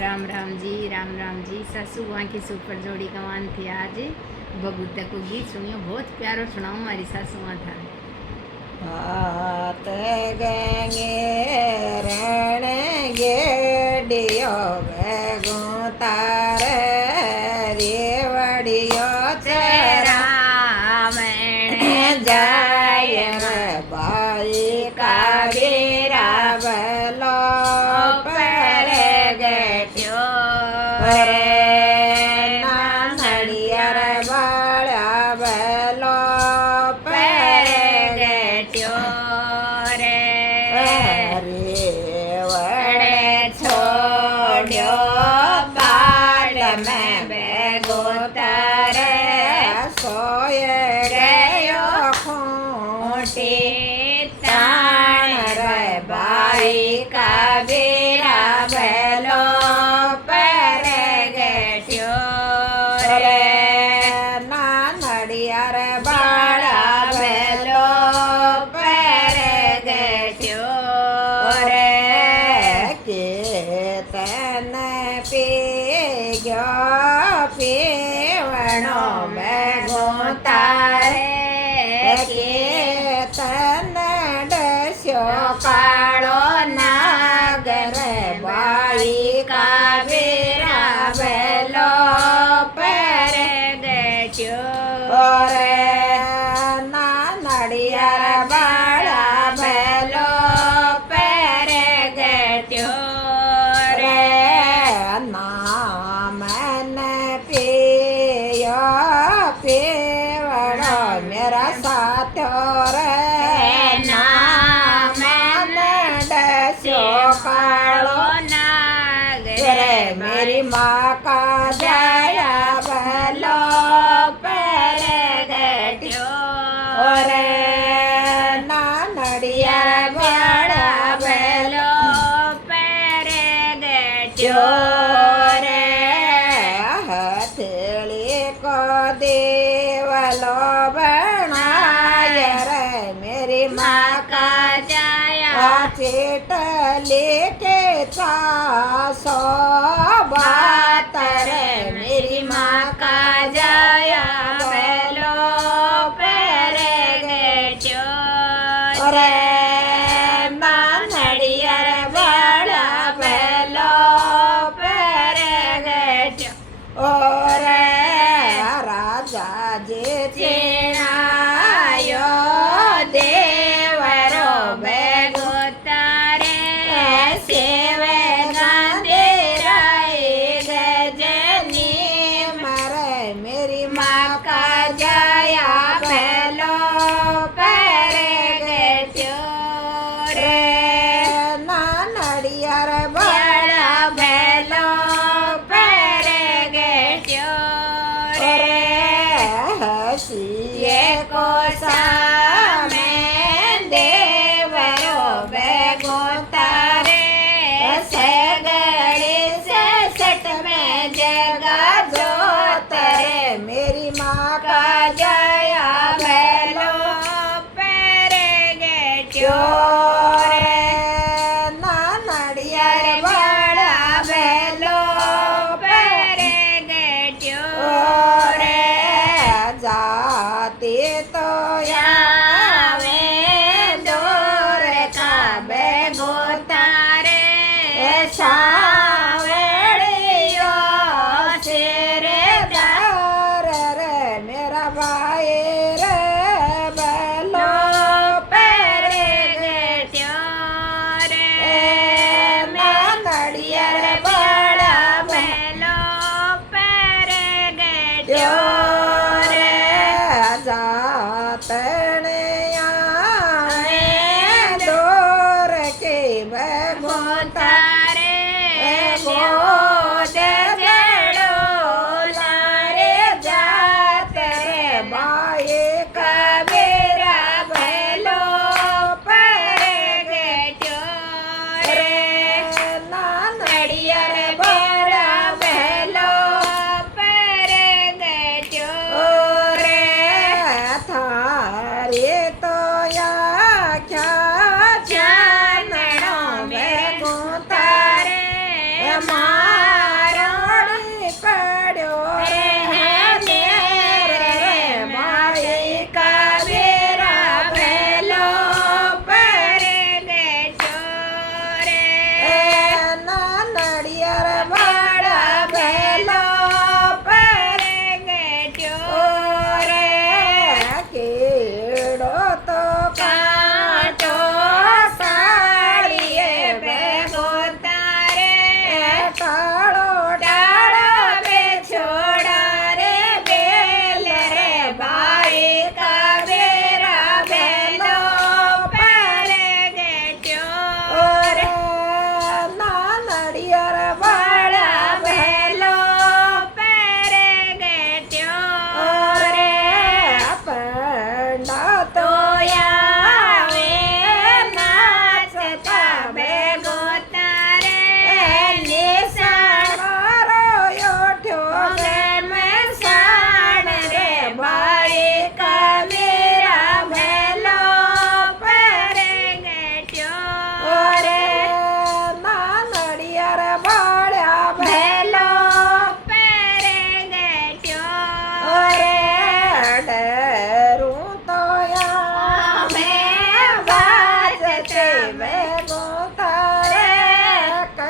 राम राम जी। सासू वहाँ की सुपर जोड़ी कमान थी आज बबूता को गीत सुनियो, बहुत प्यारो सुनाऊँ हमारी सासू वहाँ था। हाथ गंगे रण गेडियो बेगो तार रेवड़ियो चरा जाय बाई का बेरा बलो पर गट्यो रे नानड़ियर बाड़ा बलो पर गट्यो रे वड़े छोड़्यो बाल में बेगो तारे सोय गयो खूंटी ताण रे बाई का बेरा बेलो पर गट्यो रे नानड़ियर बाड़ा बेलो पर गट्यो रे केतन पी गयो पीवणो बेगो तारे केतन डस्यो काळो नागर बाई का बेरा बेलो पर गट्यो रे नानड़ियर बाड़ा बेलो पर गट्यो रे नामन पियो पीवड़ो मेरा साथो रे नामन डस्यो काळो रे मेरी माँ का जया भलो पर गट्यो रे नानड़ियर बाड़ा भलो पर गट्यो रे हथेली को देवलो बनाय रे मेरी माँ का जया चेटली के चासो बात रे मेरी माँ का जया बेलो पर गट्यो रे नानड़ियर बाड़ा बेलो पर गट्यो रे राजा जी चेणायो देवरो बेगो तारे सेवे गांधीराई गजनी मरे मेरी माँ का जया बेलो पर गट्यो रे नानड़ियर बाड़ा बेलो पर गट्यो रे हसिए को सामे देवरो बेगो तारे सगड़ी से सट में जगा जो तरे मेरी माँ का जया बेलो पर गट्यो रे नानड़ियर बाड़ा बेलो पर गट्यो रे जाती तो यावे दूर का बेगो तारे सावड़ियो सिरदार रे मेरा भाई रे बेलो पर गट्यो रे नानड़ियर बाड़ा बेलो पर गट्यो रे जातन आवे दूर के बेगो तारे गोद जड़ो लारे जात रे बाई का बेरा बेलो पर गट्यो रे नानड़ियर बाड़ा बेलो पर गट्यो रे थारे तो या क्या जानड़ो बेगो तारे माँ